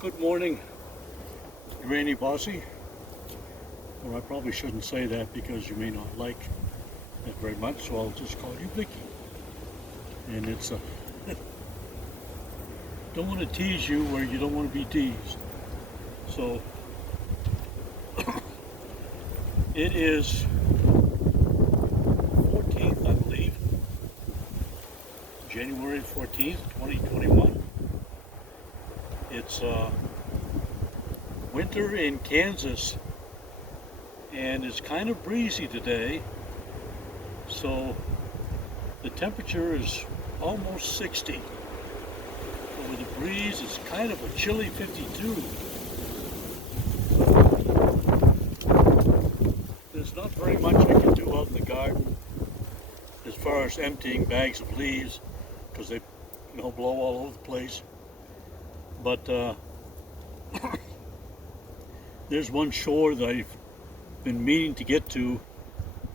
Good morning, Granny Bossy. Or I probably shouldn't say that because you may not like that very much, so I'll just call you Vicky. And it's don't want to tease you where you don't want to be teased. So it is 14th, I believe, January 14th, 2021. It's winter in Kansas, and it's kind of breezy today, so the temperature is almost 60. But with the breeze, it's kind of a chilly 52. There's not very much I can do out in the garden as far as emptying bags of leaves, because they blow all over the place. But there's one shore that I've been meaning to get to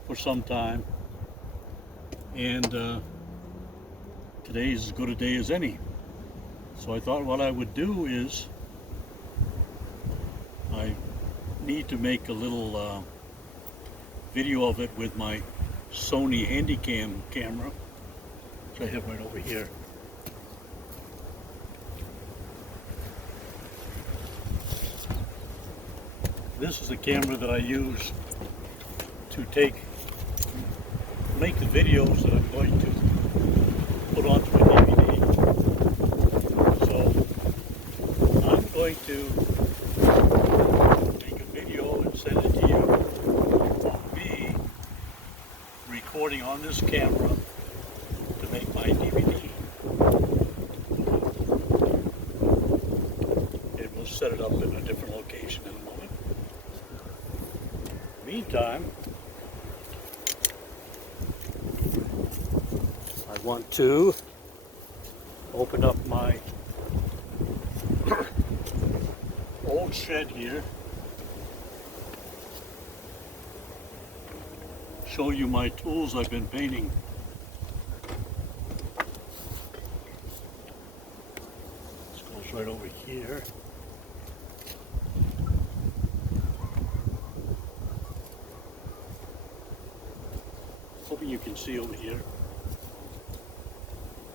for some time, and today is as good a day as any. So I thought what I would do is I need to make a little video of it with my Sony Handycam camera, which I have right over here. This is the camera that I use to make the videos that I'm going to put onto a DVD. So I'm going to make a video and send it to you of me recording on this camera to make my DVD. And we'll set it up in a different location in a moment. Meantime, I want to open up my old shed here, show you my tools I've been painting. This goes right over here. Hoping you can see over here.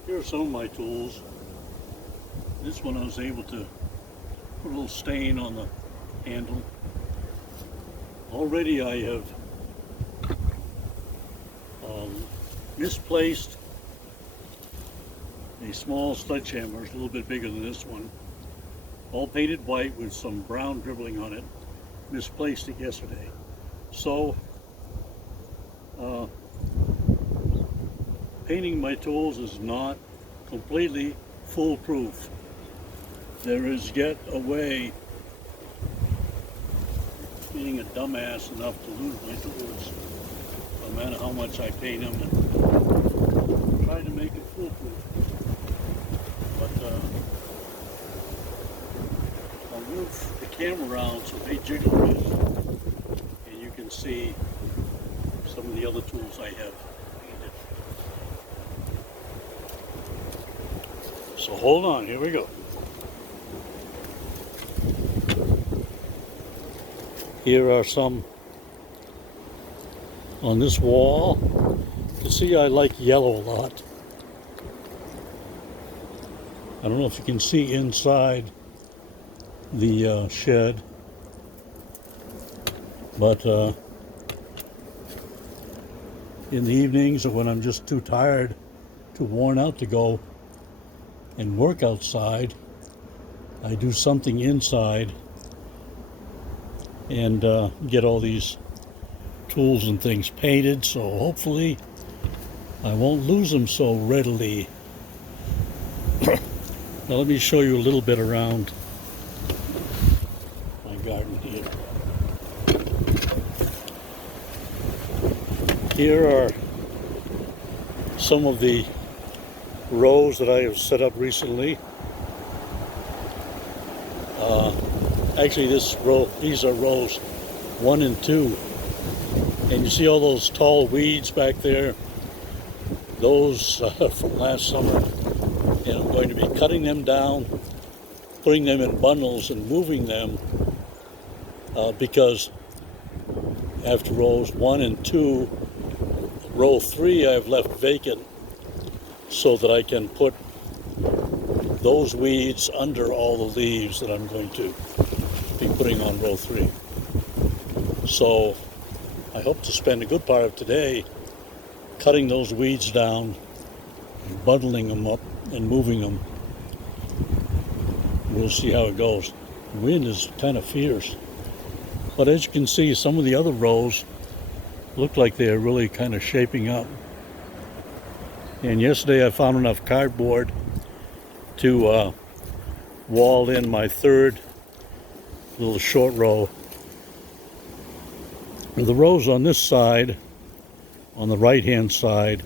Here are some of my tools. This one I was able to put a little stain on the handle. Already I have misplaced a small sledgehammer, it's a little bit bigger than this one, all painted white with some brown dribbling on it. Misplaced it yesterday. So painting my tools is not completely foolproof. There is yet a way, being a dumbass enough to lose my tools, no matter how much I paint them, and try to make it foolproof. But I'll move the camera around so they jiggle a bit, and you can see some of the other tools I have. So hold on, here we go. Here are some on this wall. You can see I like yellow a lot. I don't know if you can see inside the shed, but in the evenings or when I'm just too tired, too worn out to go and work outside, I do something inside and get all these tools and things painted, so hopefully I won't lose them so readily. Now let me show you a little bit around my garden here. Here are some of the rows that I have set up recently. Actually, these are rows 1 and 2, and you see all those tall weeds back there. Those from last summer, and I'm going to be cutting them down putting them in bundles and moving them because after rows 1 and 2, row 3 I've left vacant so that I can put those weeds under all the leaves that I'm going to be putting on row 3. So I hope to spend a good part of today cutting those weeds down, bundling them up, and moving them. We'll see how it goes. The wind is kind of fierce. But as you can see, some of the other rows look like they're really kind of shaping up. And yesterday I found enough cardboard to wall in my third little short row. The rows on this side, on the right hand side,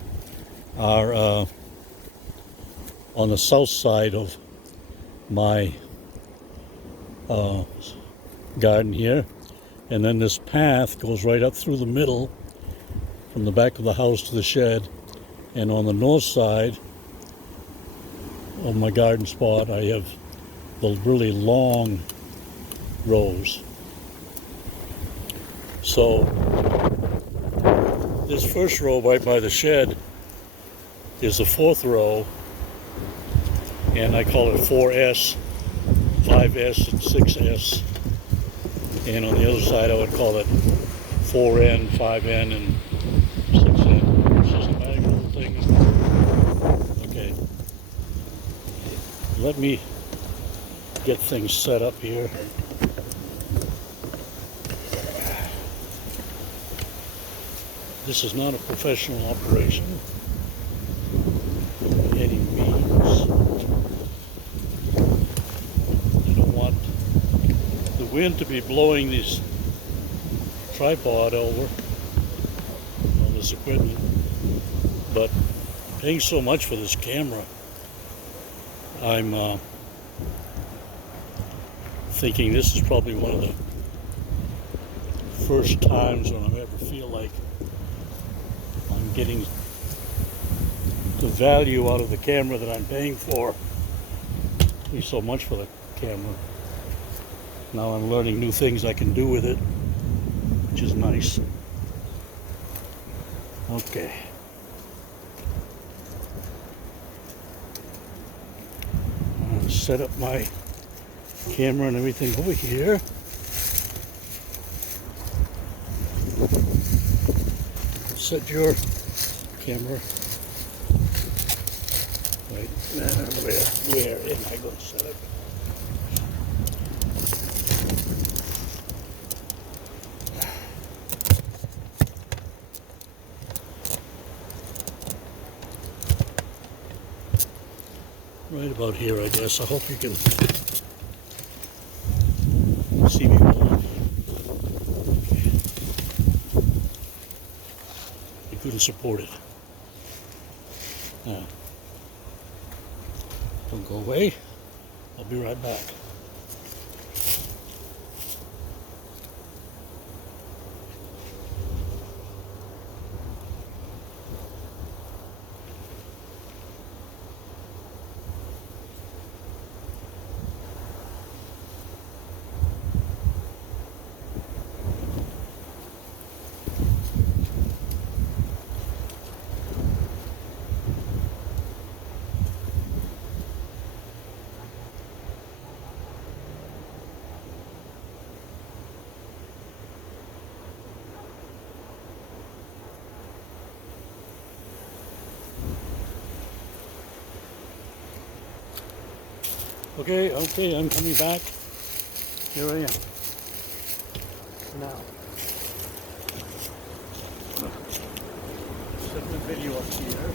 are on the south side of my garden here, and then this path goes right up through the middle from the back of the house to the shed. And on the north side of my garden spot I have the really long rows. So this first row right by the shed is the fourth row, and I call it 4S, 5S, and 6S. And on the other side I would call it 4N, 5N, and 6N. Systematic little things. Okay. Let me get things set up here. This is not a professional operation by any means. I don't want the wind to be blowing this tripod over on this equipment, but paying so much for this camera, I'm thinking this is probably one of the first times when I ever feel like I'm getting the value out of the camera that I'm paying for. Pay so much for the camera. Now I'm learning new things I can do with it, which is nice. Okay. I'm gonna set up my camera and everything over here. Set your camera right where am I going to set it? Right about here, I guess. I hope you can see me well. You couldn't support it. Now, don't go away. I'll be right back. Okay, I'm coming back. Here I am. Now, set the video up here.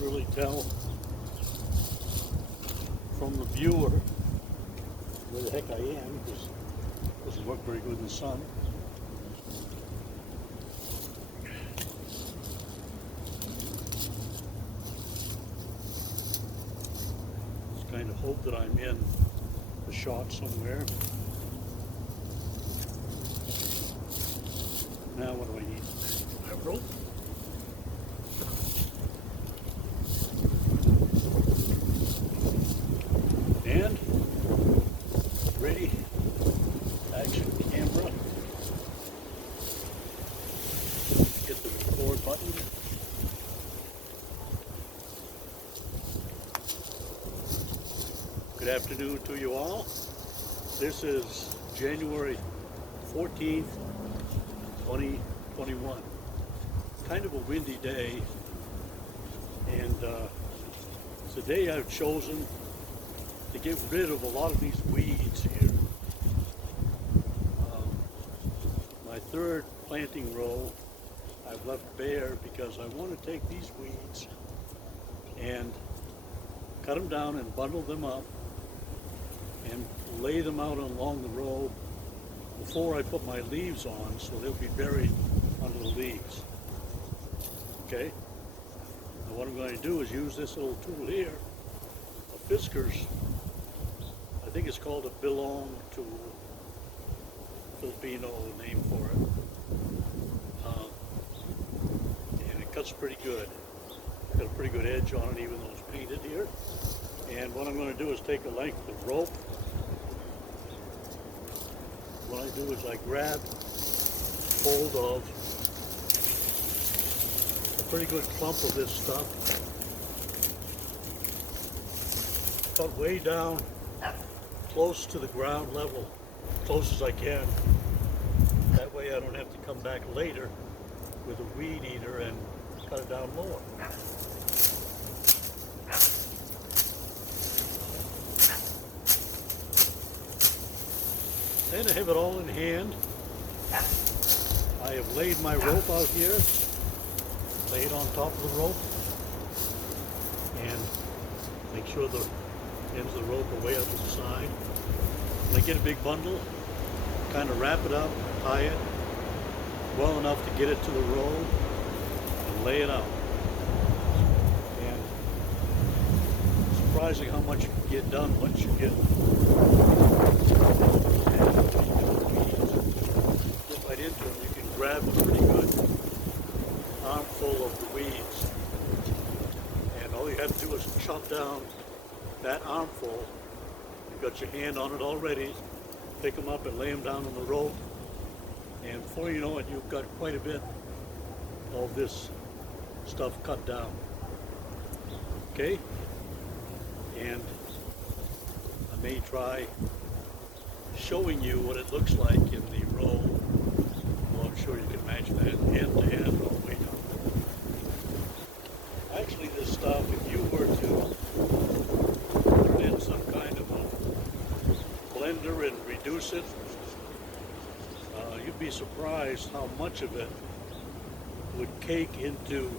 really tell from the viewer where the heck I am, because it doesn't work very good in the sun. Just kind of hope that I'm in the shot somewhere. Now what do I need? A rope. And ready, action camera. Hit the record button. Good afternoon to you all. This is January 14th, 2021. Kind of a windy day, and it's a day I've chosen to get rid of a lot of these weeds here. My third planting row I've left bare because I want to take these weeds and cut them down and bundle them up and lay them out along the row before I put my leaves on, so they'll be buried under the leaves. Okay? Now what I'm going to do is use this little tool here, a Fiskars. I think it's called a Bilong tool, Filipino name for it. And it cuts pretty good. Got a pretty good edge on it, even though it's painted here. And what I'm going to do is take a length of rope. What I do is I grab hold of a pretty good clump of this stuff, cut way down close to the ground level, close as I can. That way I don't have to come back later with a weed eater and cut it down lower. Then I have it all in hand. I have laid my rope out here, laid on top of the rope, and make sure the ends of the rope are way up to the side. When I get a big bundle, kind of wrap it up, tie it well enough to get it to the row, and lay it out. And it's surprising how much you can get done once you get right into them. You can grab a pretty good armful of the weeds, and all you have to do is chop down that armful. You've got your hand on it already. Pick them up and lay them down on the rope, and before you know it, you've got quite a bit of this stuff cut down. Okay? And I may try showing you what it looks like in the row. Well, I'm sure you can imagine that end to end all the way down. Actually, this stuff, if you were to put it in some kind of a blender and reduce it, you'd be surprised how much of it would cake into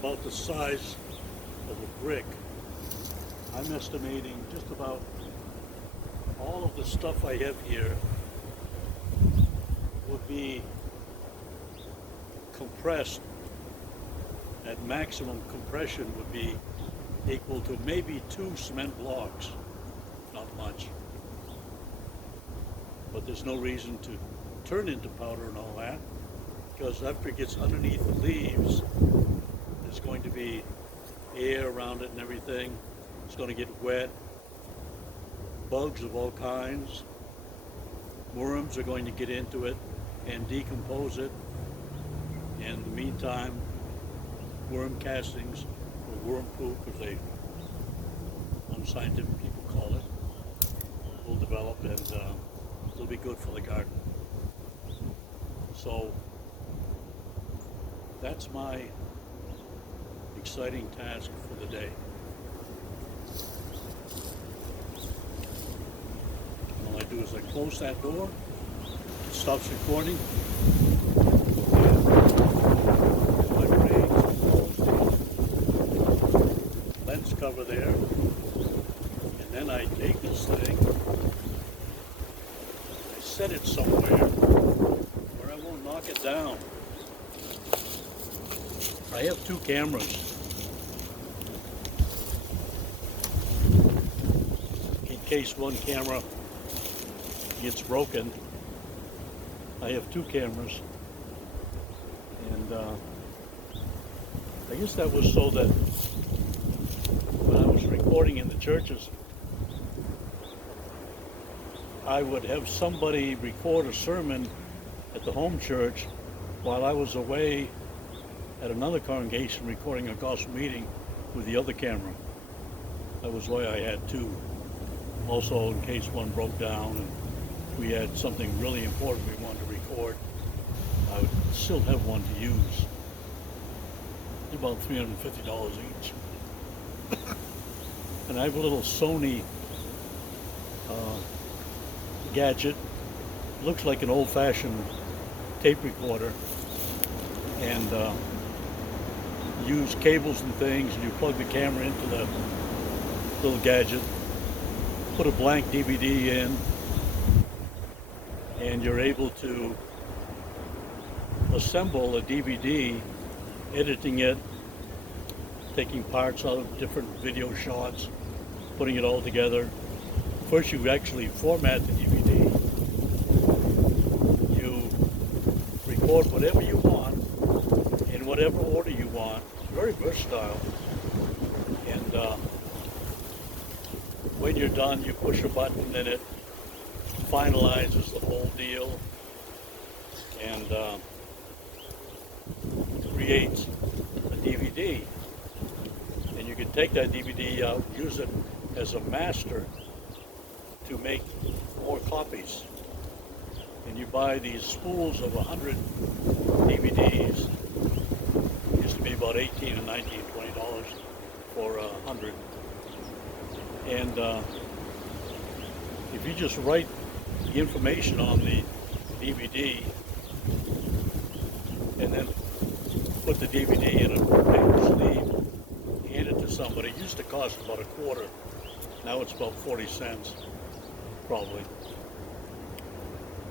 about the size of a brick. I'm estimating just about all of the stuff I have here would be compressed. At maximum compression would be equal to maybe 2 cement blocks, not much. But there's no reason to turn into powder and all that, because after it gets underneath the leaves, there's going to be air around it and everything. It's going to get wet. Bugs of all kinds, worms are going to get into it and decompose it. In the meantime, worm castings, or worm poop, as they unscientific people call it, will develop, and it'll be good for the garden. So that's my exciting task for the day. All I do is I close that door, it stops recording, and my brain is closed. over there, and then I take this thing, I set it somewhere where I won't knock it down. I have two cameras. In case one camera gets broken, I have two cameras, and I guess that was so that when I was recording in the churches, I would have somebody record a sermon at the home church while I was away at another congregation recording a gospel meeting with the other camera. That was why I had two. Also, in case one broke down and we had something really important we wanted to record, I would still have one to use. About $350 each. And I have a little Sony gadget. Looks like an old-fashioned tape recorder, and use cables and things, and you plug the camera into the little gadget, put a blank DVD in, and you're able to assemble a DVD, editing it, taking parts out of different video shots, putting it all together. First you actually format the DVD. You record whatever you want, in whatever order you want. It's very versatile. And when you're done, you push a button and it finalizes the whole deal and creates a DVD. And you can take that DVD out, use it as a master to make more copies. And you buy these spools of 100 DVDs. It used to be about $18 and $19, $20 for 100. And if you just write the information on the DVD and then put the DVD in a paper sleeve, hand it to somebody. It used to cost about a quarter. Now it's about 40 cents, probably.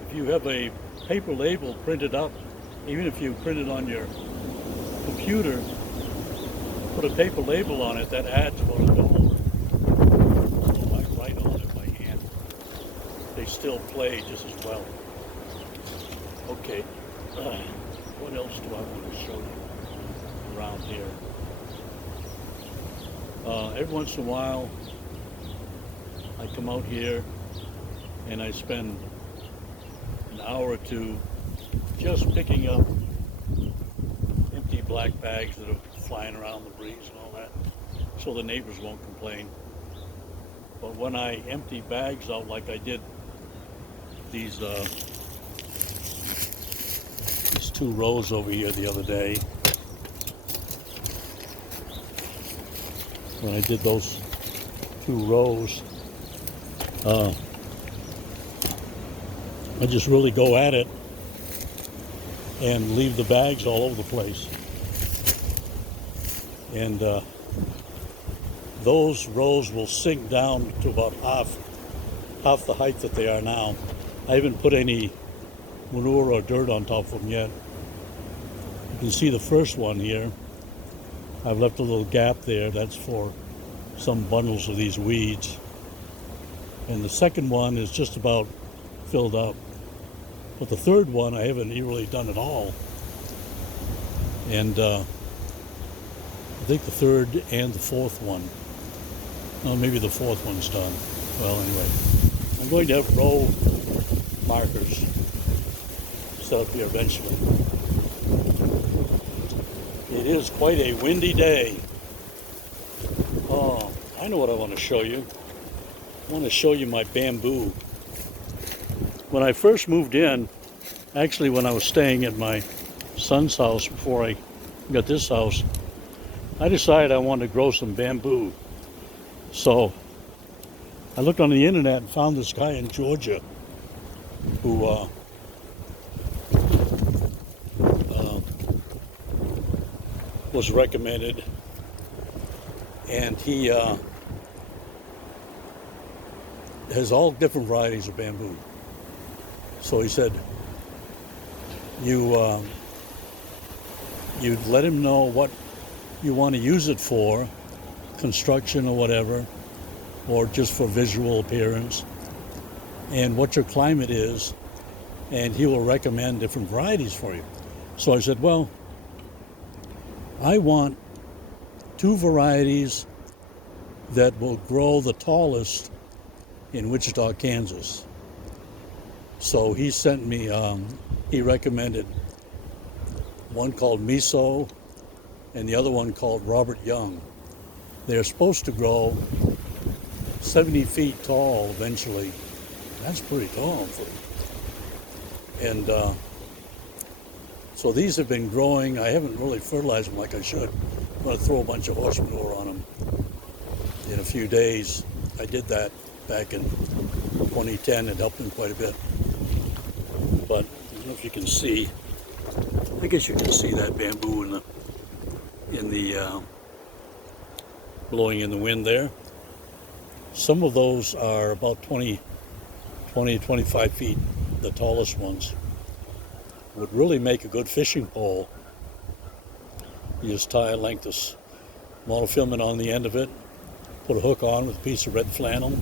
If you have a paper label printed up, even if you print it on your computer, put a paper label on it, that adds about $1. So I write on it by hand. They still play just as well. Okay, what else do I want to show you around here? Every once in a while, I come out here and I spend an hour or two just picking up empty black bags that are flying around the breeze and all that, so the neighbors won't complain. But when I empty bags out like I did these two rows over here the other day, when I did those two rows, I just really go at it and leave the bags all over the place. And those rows will sink down to about half the height that they are now. I haven't put any manure or dirt on top of them yet. You can see the first one here. I've left a little gap there. That's for some bundles of these weeds. And the second one is just about filled up. But the third one I haven't really done at all. And I think the third and the fourth one. Oh, maybe the fourth one's done. Well, anyway, I'm going to have row markers set up here eventually. It is quite a windy day. Oh, I know what I want to show you. I want to show you my bamboo. When I first moved in, actually when I was staying at my son's house before I got this house, I decided I wanted to grow some bamboo. So I looked on the internet and found this guy in Georgia who was recommended and he has all different varieties of bamboo. So he said, you let him know what you want to use it for, construction or whatever, or just for visual appearance, and what your climate is, and he will recommend different varieties for you. So I said, well, I want 2 varieties that will grow the tallest in Wichita, Kansas. So he sent me, he recommended one called Miso and the other one called Robert Young. They're supposed to grow 70 feet tall eventually. That's pretty tall. And so these have been growing. I haven't really fertilized them like I should. I'm going to throw a bunch of horse manure on them in a few days. I did that back in 2010. It helped them quite a bit. But I don't know if you can see. I guess you can see that bamboo in the blowing in the wind there. Some of those are about 25 feet, the tallest ones. Would really make a good fishing pole. You just tie a length of monofilament on the end of it, put a hook on with a piece of red flannel,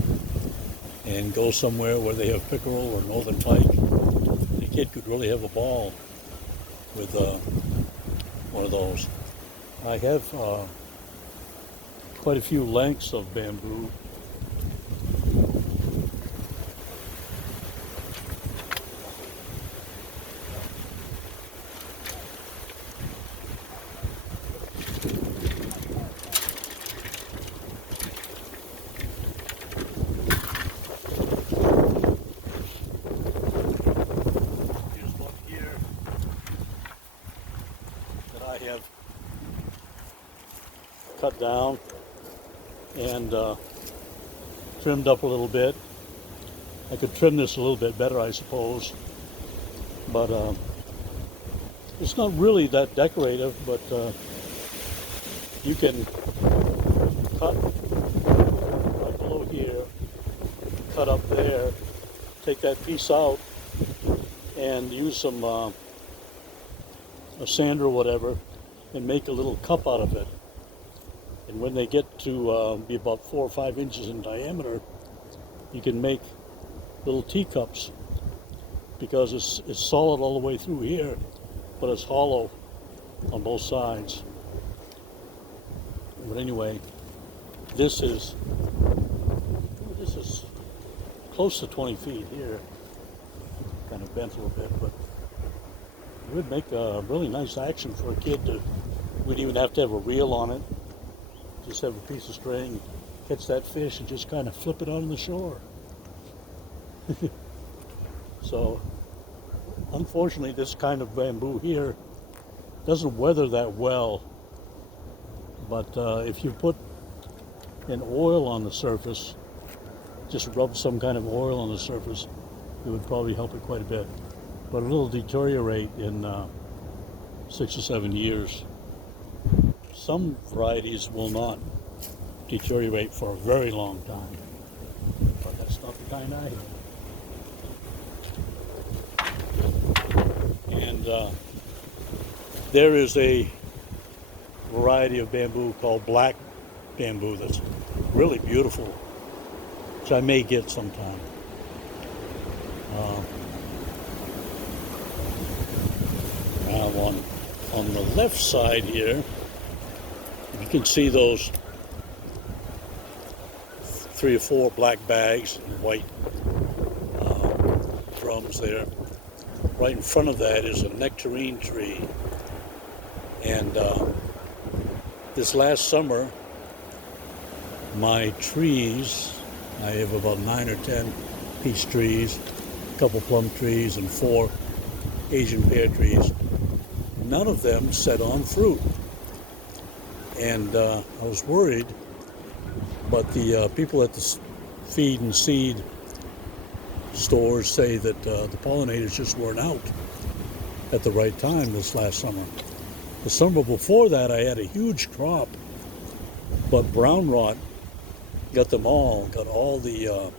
and go somewhere where they have pickerel or northern pike. The kid could really have a ball with one of those. I have quite a few lengths of bamboo. Have cut down and trimmed up a little bit. I could trim this a little bit better, I suppose, but it's not really that decorative. But you can cut right below here, cut up there, take that piece out and use some a sander or whatever, and make a little cup out of it. And when they get to be about 4 or 5 inches in diameter, you can make little teacups, because it's solid all the way through here, but it's hollow on both sides. But anyway, this is close to 20 feet here. Kind of bent a little bit, but it would make a really nice action for a kid to. We'd even have to have a reel on it. Just have a piece of string, catch that fish, and just kind of flip it on the shore. So, unfortunately, this kind of bamboo here doesn't weather that well. But if you put an oil on the surface, just rub some kind of oil on the surface, it would probably help it quite a bit. But it'll deteriorate in 6 or 7 years. Some varieties will not deteriorate for a very long time, but that's not the kind I have. And there is a variety of bamboo called black bamboo that's really beautiful, which I may get sometime. Now on the left side here, you can see those 3 or 4 black bags and white drums there. Right in front of that is a nectarine tree. And this last summer, my trees, I have about 9 or 10 peach trees, a couple plum trees, and 4 Asian pear trees. None of them set on fruit. And I was worried, but the people at the feed and seed stores say that the pollinators just weren't out at the right time this last summer. The summer before that, I had a huge crop But brown rot got them all, got all the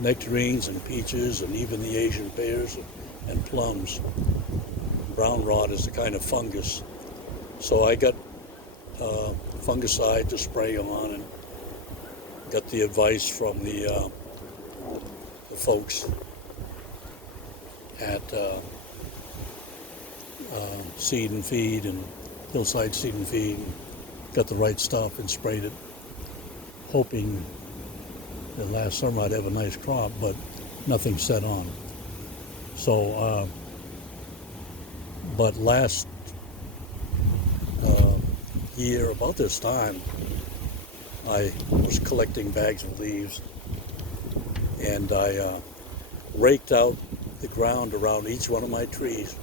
nectarines and peaches and even the Asian pears and plums. Brown rot is the kind of fungus. So I got fungicide to spray on, and got the advice from the folks at Seed and Feed and Hillside Seed and Feed. Got the right stuff and sprayed it, hoping that last summer I'd have a nice crop, but nothing set on. So, but last year, about this time, I was collecting bags of leaves, and I raked out the ground around each one of my trees,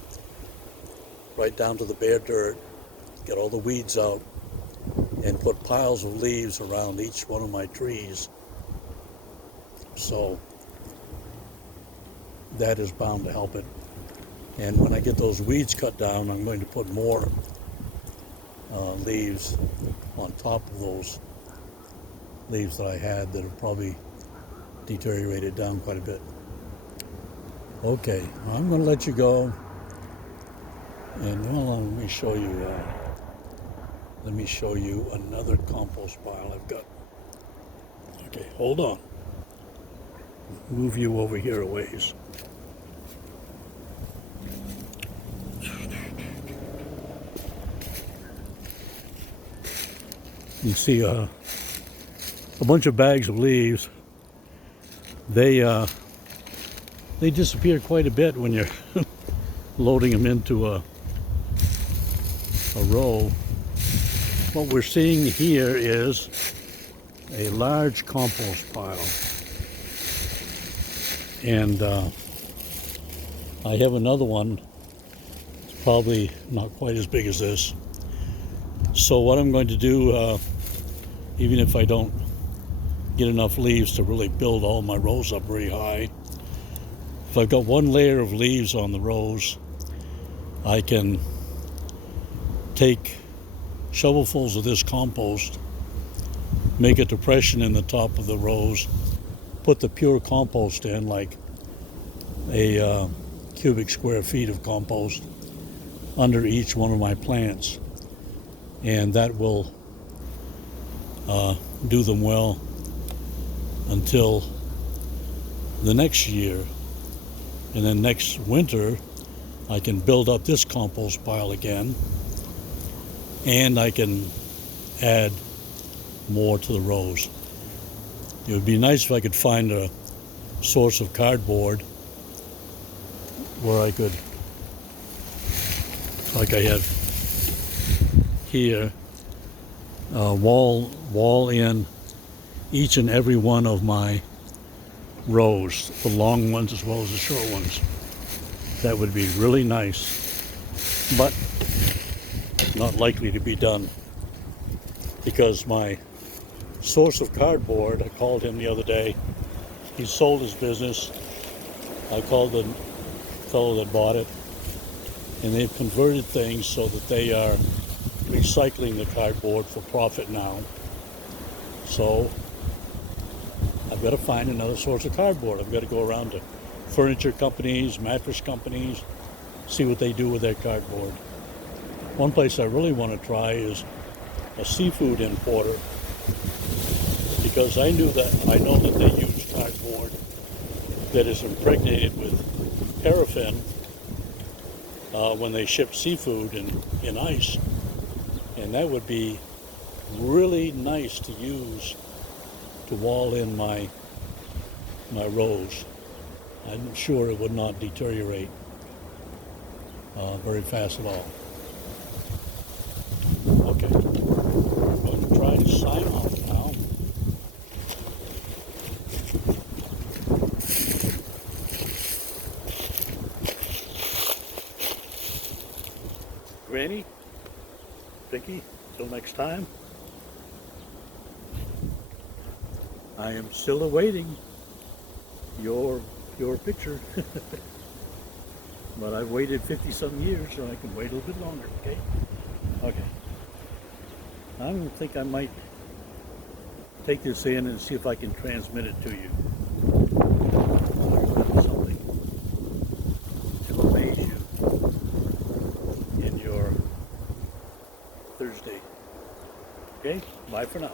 right down to the bare dirt, get all the weeds out, and put piles of leaves around each one of my trees. So that is bound to help it. And when I get those weeds cut down, I'm going to put more leaves on top of those leaves that I had that have probably deteriorated down quite a bit. Okay, I'm going to let you go. And well, let me show you another compost pile I've got. Okay, hold on. Move you over here a ways. You see a bunch of bags of leaves. They disappear quite a bit when you're loading them into a row. What we're seeing here is a large compost pile. And I have another one. It's probably not quite as big as this. So what I'm going to do, even if I don't get enough leaves to really build all my rows up very high, if I've got one layer of leaves on the rows, I can take shovelfuls of this compost, make a depression in the top of the rows, put the pure compost in, like a cubic square feet of compost under each one of my plants, and that will do them well until the next year. And then next winter I can build up this compost pile again, and I can add more to the rows. It would be nice if I could find a source of cardboard where I could, like I have here, wall in each and every one of my rows, the long ones as well as the short ones. That would be really nice, but not likely to be done, because my source of cardboard, I called him the other day. He sold his business. I called the fellow that bought it, and they've converted things so that they are recycling the cardboard for profit now. So I've got to find another source of cardboard. I've got to go around to furniture companies, mattress companies, see what they do with their cardboard. One place I really want to try is a seafood importer, because I know that they use cardboard that is impregnated with paraffin when they ship seafood in ice, and that would be really nice to use to wall in my rows. I'm sure it would not deteriorate very fast at all. Okay, I'm going to try to sign off now. Granny, Vicky, till next time. I am still awaiting your picture. But I've waited 50-some years, so I can wait a little bit longer, okay? Okay. I think I might take this in and see if I can transmit it to you. Something to amaze you in your Thursday. Okay, bye for now.